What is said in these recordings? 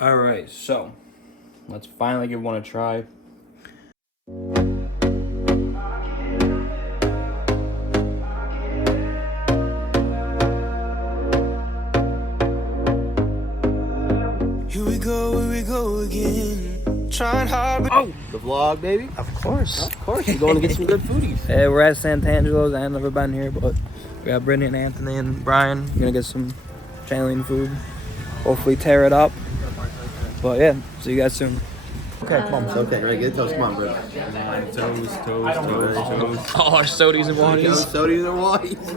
Alright, so let's finally give one a try. Here we go again. Trying hard, but The vlog, baby. Of course. Of course, you're going to get some good foodies. Hey, we're at Sant'Angelo's. I ain't never been here, but we got Brittany and Anthony and Brian. We're gonna get some Italian food. Hopefully tear it up. But yeah, see you guys soon. Okay, come on. It's okay, right? Get toast. Come on, bro. Toast. Oh, our sodies and waters. Sodies and whites.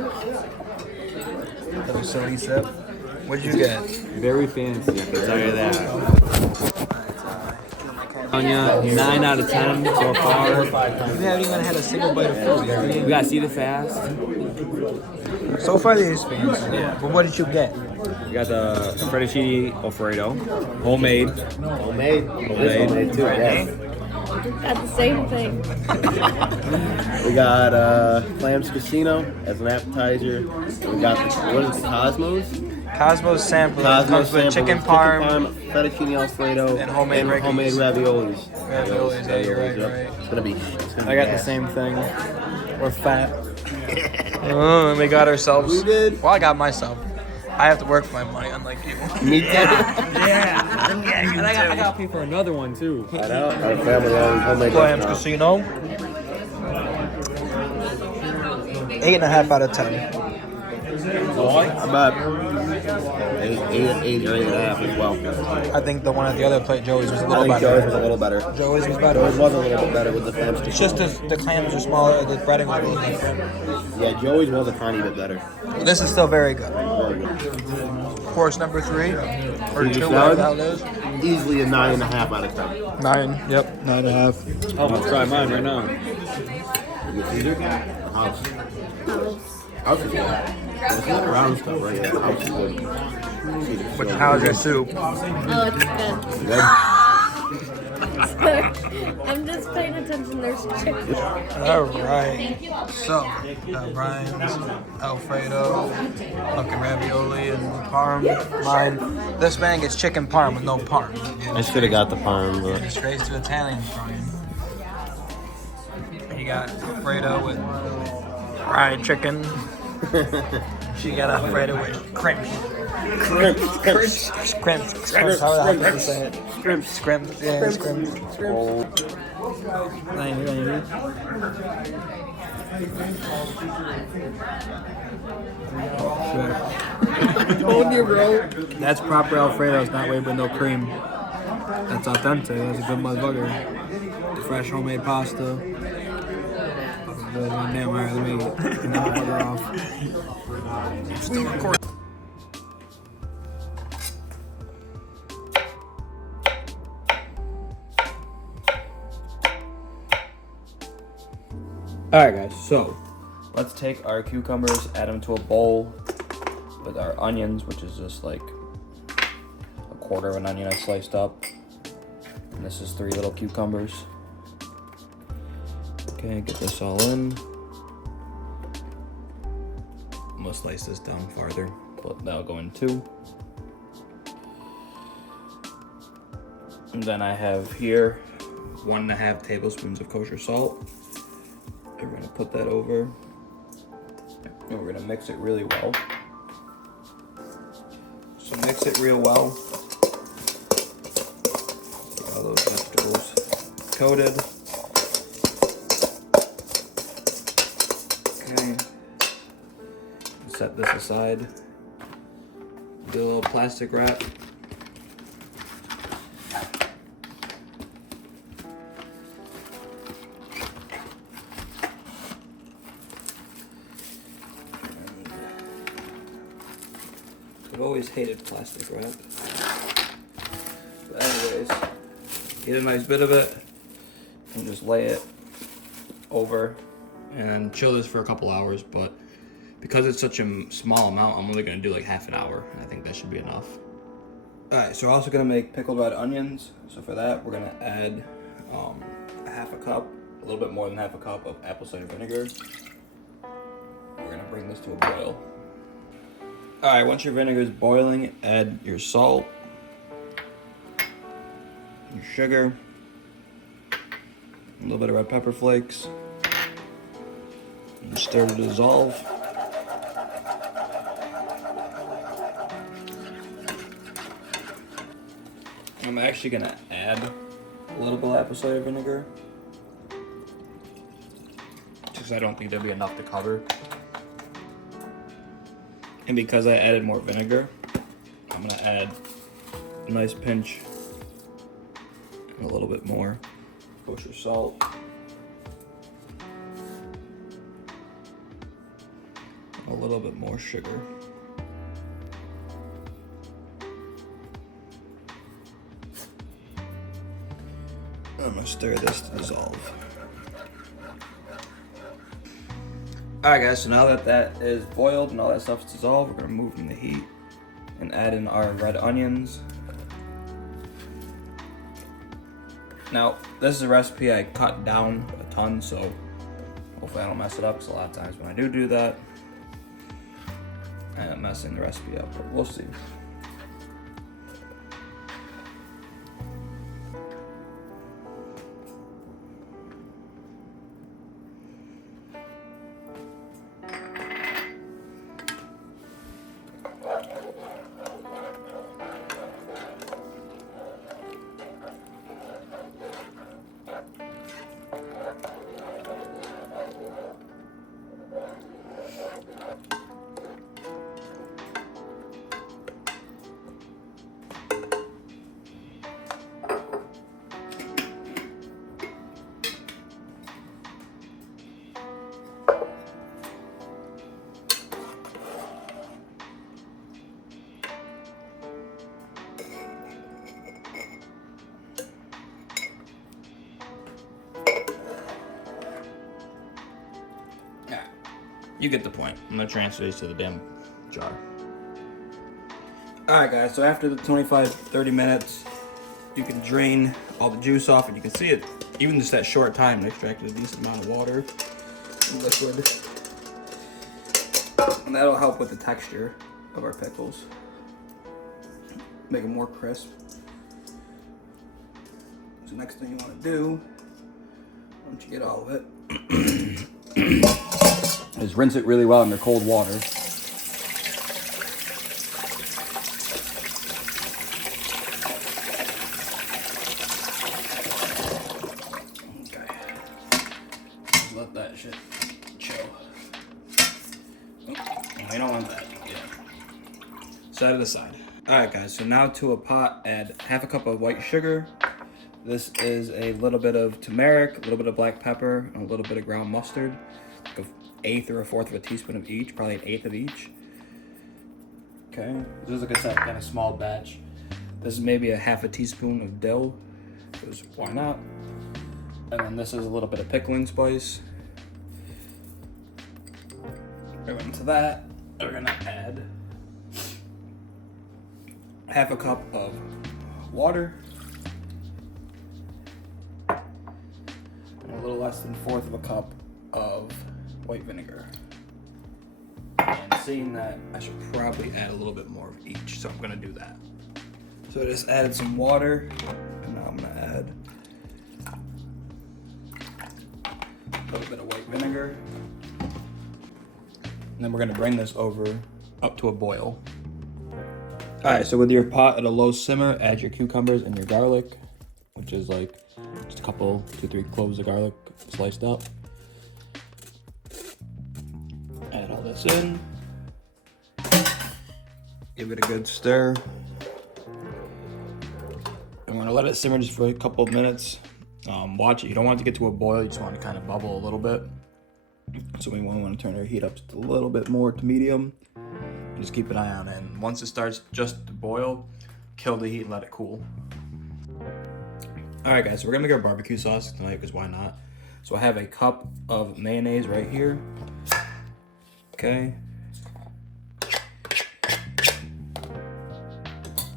Little sody sip. What'd you get? Very fancy, I can tell you that. Anya, 9 out of 10 so far. We haven't even had a single bite of food yet. We gotta see the fast. So far, these fans. Yeah. But what did you get? We got the fettuccine alfredo, homemade. Homemade. Homemade too. Yeah. Got the same thing. We got clams casino as an appetizer. We got what is it, Cosmos? Cosmos sample. Comes with chicken parm, fettuccine alfredo, and homemade homemade raviolis. Raviolis, yeah, you're right, Yep. right. It's gonna be. I got the same thing. We're fat. And we got ourselves. We did. Well, I got myself. I have to work for my money, unlike you. Me too. Yeah. And I gotta pay for another one too. I know. Our family owned homemade Clams restaurant. Casino. 8.5 out of 10. About 8 or 8.5 as well. I think the one at the other plate, Joey's, was a I little think better. Joey's was a little better. Joey's was better. Joey's was a little bit better with the clams. It's just the clams are smaller, the breading was a little different. Yeah, Joey's was a tiny bit better. This is still very good. Very good. Course number 3, or Caesar 2, salad? whatever that is. Easily a 9.5 out of 10. 9, yep, 9.5. I'm gonna try mine right now. You get Caesar? House. House is good. It's not around stuff, right? Yeah, house is good. But how's your soup? Oh, it's good. Good. I'm just paying attention. There's chicken. Alright. So, Brian's Alfredo, fucking ravioli, and parm. Mine. This man gets chicken parm with no parm. I should have got the parm, but Straight to Italian, Brian. He got Alfredo with fried chicken. She got Alfredo with crimps. Crimps. How do you say it? Scrimps. Yeah, scrimps. Thank you. Hold your rope. That's proper Alfredo. It's not way with no cream. That's authentic. That's a good motherfucker. Fresh homemade pasta. Damn, alright, let me get that motherfucker off. Still recording. Alright guys, so let's take our cucumbers, add them to a bowl with our onions, which is just like a quarter of an onion I sliced up. And this is 3 little cucumbers. Okay, get this all in. I'm gonna slice this down farther, but that'll go in 2. And then I have here 1.5 tablespoons of kosher salt. We're gonna put that over, and we're gonna mix it really well. So mix it real well. Get all those vegetables coated. Okay. Set this aside. Do a little plastic wrap. I've always hated plastic wrap. But anyways, get a nice bit of it and just lay it over and chill this for a couple hours. But because it's such a small amount, I'm only gonna do like half an hour. And I think that should be enough. All right, so we're also gonna make pickled red onions. So for that, we're gonna add a half a cup, a little bit more than half a cup of apple cider vinegar. We're gonna bring this to a boil. All right, once your vinegar is boiling, add your salt. sugar, a little bit of red pepper flakes, and stir to dissolve. I'm actually gonna add a little bit of apple cider vinegar, just because I don't think there'll be enough to cover. And because I added more vinegar, I'm gonna add a nice pinch and a little bit more kosher salt. A little bit more sugar. I'm gonna stir this to dissolve. Alright guys, so now that that is boiled and all that stuff's dissolved, we're gonna move from the heat and add in our red onions. Now, this is a recipe I cut down a ton, so hopefully I don't mess it up, because a lot of times when I do that, I end up messing the recipe up, but we'll see. You get the point. I'm gonna transfer these to the damn jar. Alright guys, so after the 25-30 minutes, you can drain all the juice off, and you can see it, even just that short time, it extracted a decent amount of water and liquid. And that'll help with the texture of our pickles. Make them more crisp. So next thing you wanna do, once you get all of it, is rinse it really well in their cold water. Okay. Just let that shit chill. Oh, you don't want that. Yeah. Set it aside. Alright guys, so now to a pot, add half a cup of white sugar. This is a little bit of turmeric, a little bit of black pepper, and a little bit of ground mustard. Like an eighth or a fourth of a teaspoon of each, probably an eighth of each. Okay, this is like I said, kind of small batch. This is maybe a half a teaspoon of dill, because why not? And then this is a little bit of pickling spice. Into that, we're gonna add half a cup of water. And a little less than a fourth of a cup of white vinegar. And seeing that, I should probably add a little bit more of each, so I'm gonna do that. So I just added some water, and now I'm gonna add a little bit of white vinegar. And then we're gonna bring this over up to a boil. All right, so with your pot at a low simmer, add your cucumbers and your garlic, which is like just a couple, 2-3 cloves of garlic sliced up. Add all this in. Give it a good stir. I'm gonna let it simmer just for a couple of minutes. Watch it, you don't want it to get to a boil, you just want it to kind of bubble a little bit. So we want to turn our heat up just a little bit more to medium. And just keep an eye on it. And once it starts just to boil, kill the heat and let it cool. Alright guys, so we're gonna make our barbecue sauce tonight, because why not? So I have a cup of mayonnaise right here. Okay.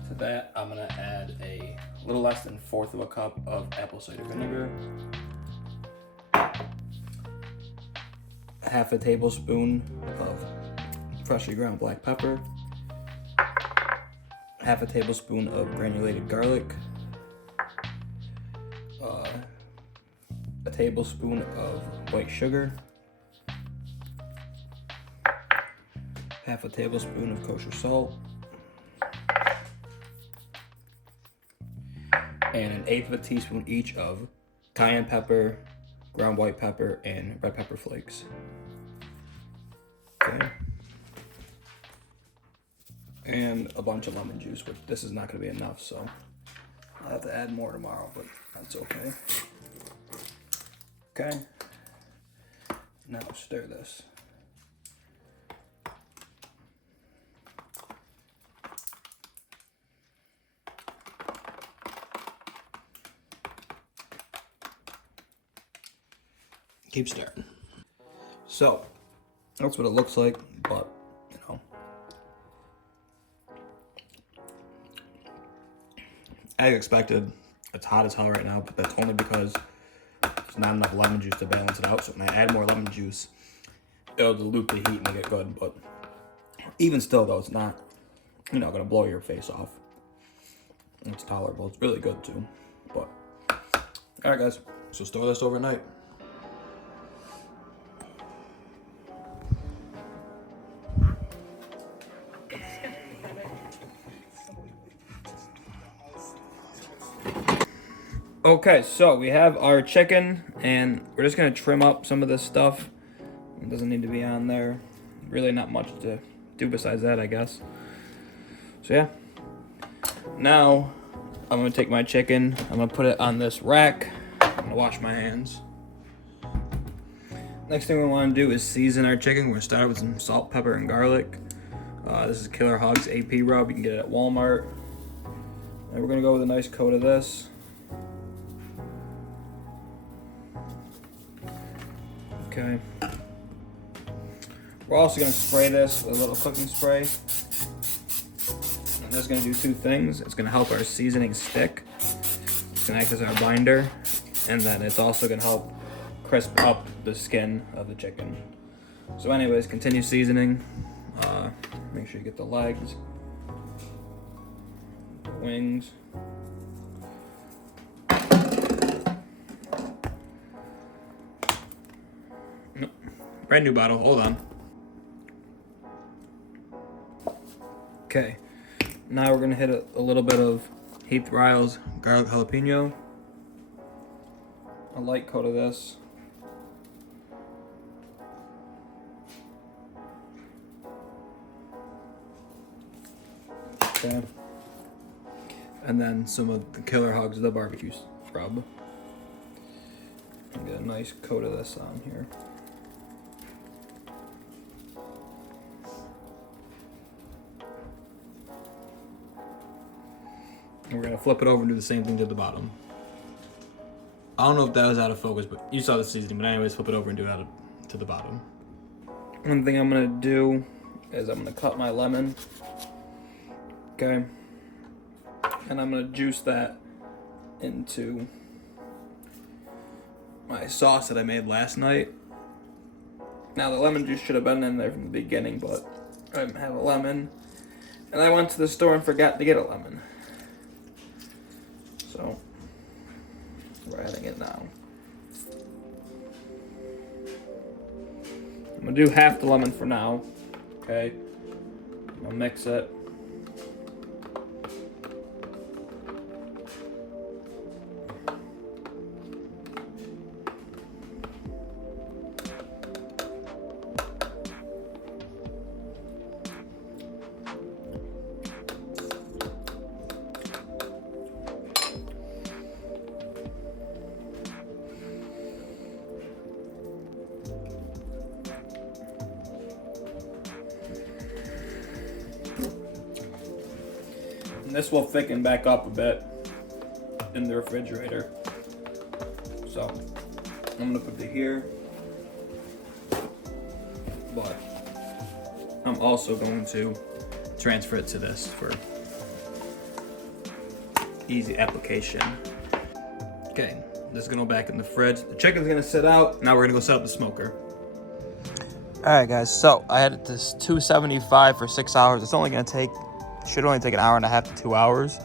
To that, I'm gonna add a little less than a fourth of a cup of apple cider vinegar. Half a tablespoon of freshly ground black pepper. Half a tablespoon of granulated garlic. a tablespoon of white sugar, half a tablespoon of kosher salt, and an eighth of a teaspoon each of cayenne pepper, ground white pepper, and red pepper flakes. Okay. And a bunch of lemon juice, but this is not going to be enough, so I'll have to add more tomorrow, but that's okay. Okay. Now stir this. Keep stirring. So, that's what it looks like, but, you know. As expected, it's hot as hell right now, but that's only because there's not enough lemon juice to balance it out. So when I add more lemon juice, it'll dilute the heat and make it good. But even still, though, it's not, you know, gonna blow your face off. It's tolerable. It's really good too. But all right, guys. So store this overnight. Okay, so we have our chicken, and we're just gonna trim up some of this stuff. It doesn't need to be on there. Really not much to do besides that, I guess. So yeah. Now, I'm gonna take my chicken, I'm gonna put it on this rack. I'm gonna wash my hands. Next thing we wanna do is season our chicken. We're gonna start with some salt, pepper, and garlic. This is Killer Hog's AP rub. You can get it at Walmart. And we're gonna go with a nice coat of this. Okay. We're also going to spray this with a little cooking spray. And that's going to do two things. It's going to help our seasoning stick. It's going to act as our binder. And then it's also going to help crisp up the skin of the chicken. So anyways, continue seasoning. Make sure you get the legs, the wings. Nope. Brand new bottle. Hold on. Okay. Now we're gonna hit a little bit of Heath Ryle's garlic jalapeno. A light coat of this. Okay. And then some of the Killer Hogs, the barbecue rub. Get a nice coat of this on here. And we're gonna flip it over and do the same thing to the bottom. I don't know if that was out of focus, but you saw the seasoning. But anyways, flip it over and do it to the bottom. One thing I'm gonna do is I'm gonna cut my lemon. Okay. And I'm gonna juice that into my sauce that I made last night. Now the lemon juice should have been in there from the beginning, but I didn't have a lemon. And I went to the store and forgot to get a lemon. So, we're adding it now. I'm gonna do half the lemon for now, okay? I'll mix it. This will thicken back up a bit in the refrigerator. So I'm gonna put it here, but I'm also going to transfer it to this for easy application. Okay, this is gonna go back in the fridge. The chicken's gonna sit out. Now we're gonna go set up the smoker. All right, guys, so I had it to 275 for 6 hours. It's only gonna take, should only take an hour and a half to 2 hours.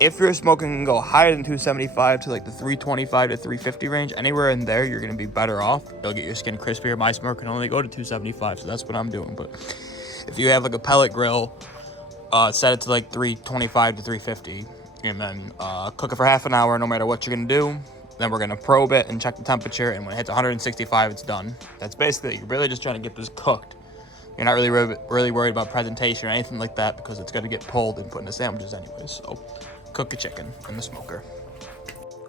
if you're smoking and go higher than 275 to like the 325 to 350 range, anywhere in there, you're gonna be better off. It'll get your skin crispier. My smoke can only go to 275, so that's what I'm doing. But if you have like a pellet grill, set it to like 325 to 350, and then cook it for half an hour, no matter what you're gonna do. Then we're gonna probe it and check the temperature, and when it hits 165, it's done. That's basically it. You're really just trying to get this cooked. You're not really worried about presentation or anything like that, because it's gonna get pulled and put in the sandwiches anyways. So cook the chicken in the smoker.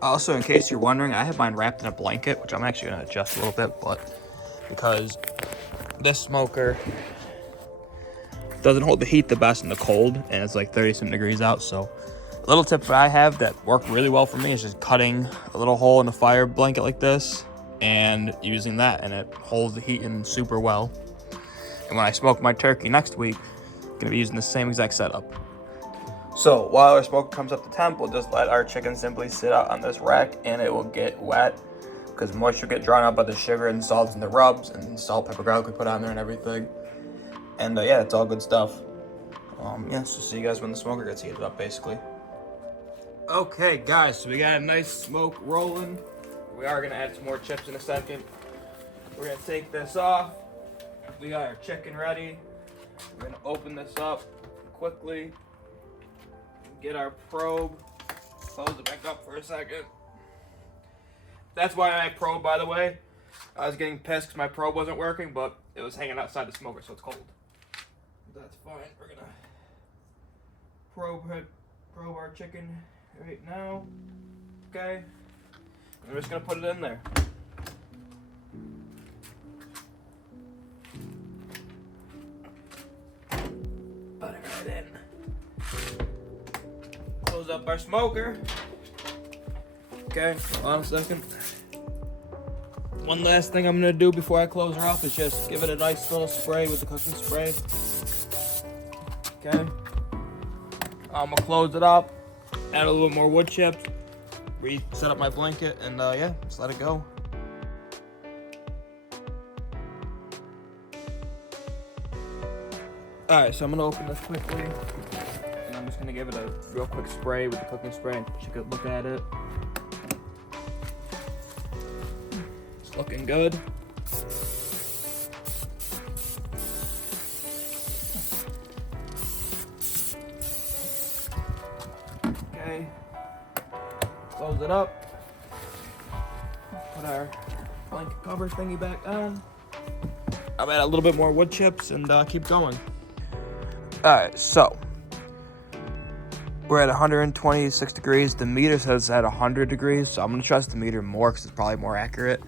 Also, in case you're wondering, I have mine wrapped in a blanket, which I'm actually gonna adjust a little bit, but because this smoker doesn't hold the heat the best in the cold, and it's like 30-some degrees out. So a little tip that I have that worked really well for me is just cutting a little hole in the fire blanket like this and using that, and it holds the heat in super well. And when I smoke my turkey next week, I'm gonna be using the same exact setup. So while our smoker comes up to temp, we'll just let our chicken simply sit out on this rack, and it will get wet because moisture get drawn out by the sugar and salts and the rubs and salt, pepper, garlic we put on there and everything. And yeah, it's all good stuff. Yeah, so see you guys when the smoker gets heated up, basically. Okay, guys, so we got a nice smoke rolling. We are gonna add some more chips in a second. We're gonna take this off. We got our chicken ready. We're gonna open this up quickly. Get our probe. Close it back up for a second. That's why I probe, by the way. I was getting pissed because my probe wasn't working, but it was hanging outside the smoker, so it's cold. That's fine. We're gonna probe our chicken right now. Okay. I'm just gonna put it in there. Put it right in. Close up our smoker. Okay, hold on a second. One last thing I'm gonna do before I close her off is just give it a nice little spray with the cooking spray. Okay. I'm gonna close it up, add a little bit more wood chips, reset up my blanket, and yeah, just let it go. Alright, so I'm gonna open this quickly, and I'm just gonna give it a real quick spray with the cooking spray and take a look at it. It's looking good. Okay, close it up, put our blanket cover thingy back on. I'll add a little bit more wood chips and keep going. Alright, so we're at 126 degrees. The meter says it's at 100 degrees, so I'm gonna trust the meter more because it's probably more accurate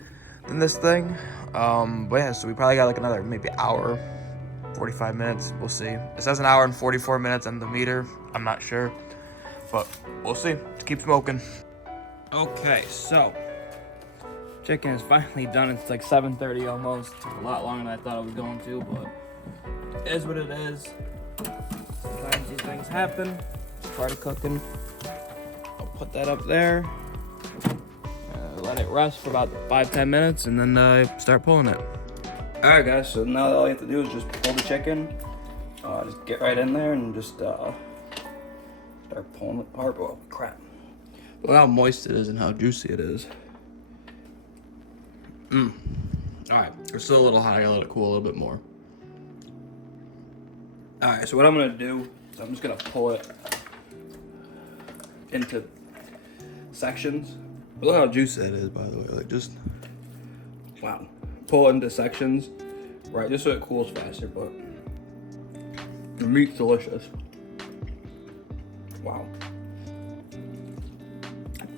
than this thing. But yeah, so we probably got like another maybe hour, 45 minutes. We'll see. It says an hour and 44 minutes on the meter. I'm not sure, but we'll see. Just keep smoking. Okay, so chicken is finally done. It's like 7:30 almost. Took a lot longer than I thought it was going to, but it is what it is. Sometimes these things happen. Part of cooking. I'll put that up there. Let it rest for about 5-10 minutes, and then start pulling it. All right, guys. So now all you have to do is just pull the chicken. Just get right in there and just start pulling it apart. Oh crap! Look how moist it is and how juicy it is. All right, it's still a little hot. I gotta let it cool a little bit more. All right, so what I'm gonna do is I'm just gonna pull it into sections. Look how juicy that is, by the way. Like, just wow. Pull it into sections, right? Just so it cools faster. But the meat's delicious. Wow.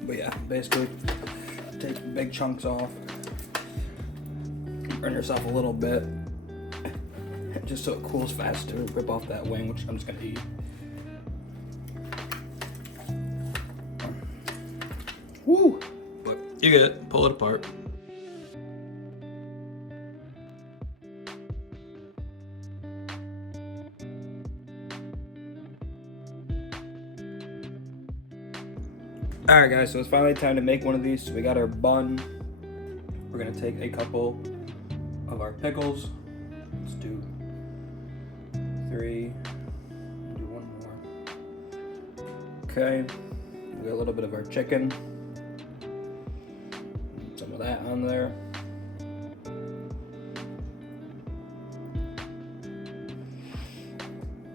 But yeah, basically, take big chunks off. Burn yourself a little bit, just so it cools faster. Rip off that wing, which I'm just gonna eat. Woo! But you get it. Pull it apart. Alright guys, so it's finally time to make one of these. So we got our bun. We're gonna take a couple of our pickles. Let's do 3. Do one more. Okay. got a little bit of our chicken. Some of that on there.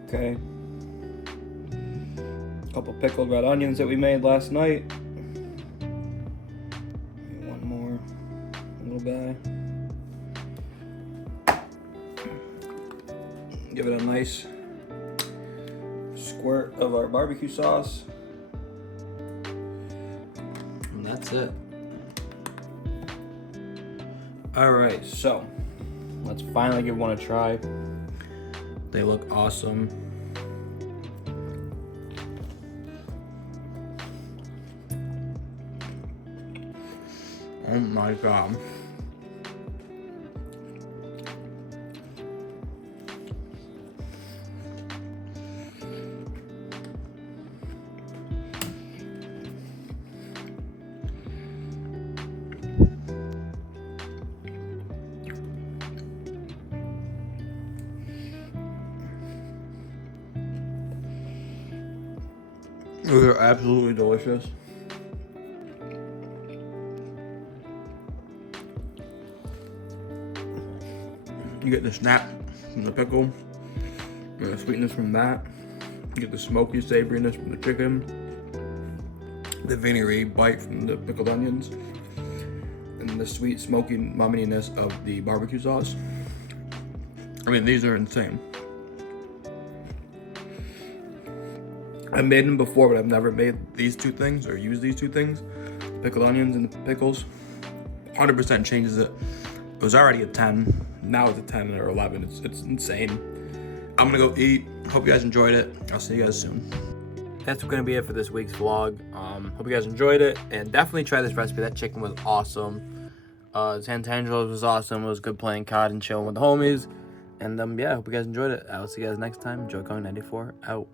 Okay. A couple pickled red onions that we made last night. One more little guy. Give it a nice squirt of our barbecue sauce. And that's it. Alright, so let's finally give one a try. They look awesome. Oh my god. Those are absolutely delicious. You get the snap from the pickle, you get the sweetness from that, you get the smoky savoriness from the chicken, the vinegary bite from the pickled onions, and the sweet smoky umminess of the barbecue sauce. I mean, these are insane. I've made them before, but I've never made these two things or used these two things, the pickled onions and the pickles. 100% changes it. It was already a 10. Now it's a 10 or 11. It's insane. I'm gonna go eat. Hope you guys enjoyed it. I'll see you guys soon. That's gonna be it for this week's vlog. Hope you guys enjoyed it, and definitely try this recipe. That chicken was awesome. Santangelo's was awesome. It was good playing COD and chilling with the homies. And yeah, hope you guys enjoyed it. I'll see you guys next time. Enjoy Going 94 out.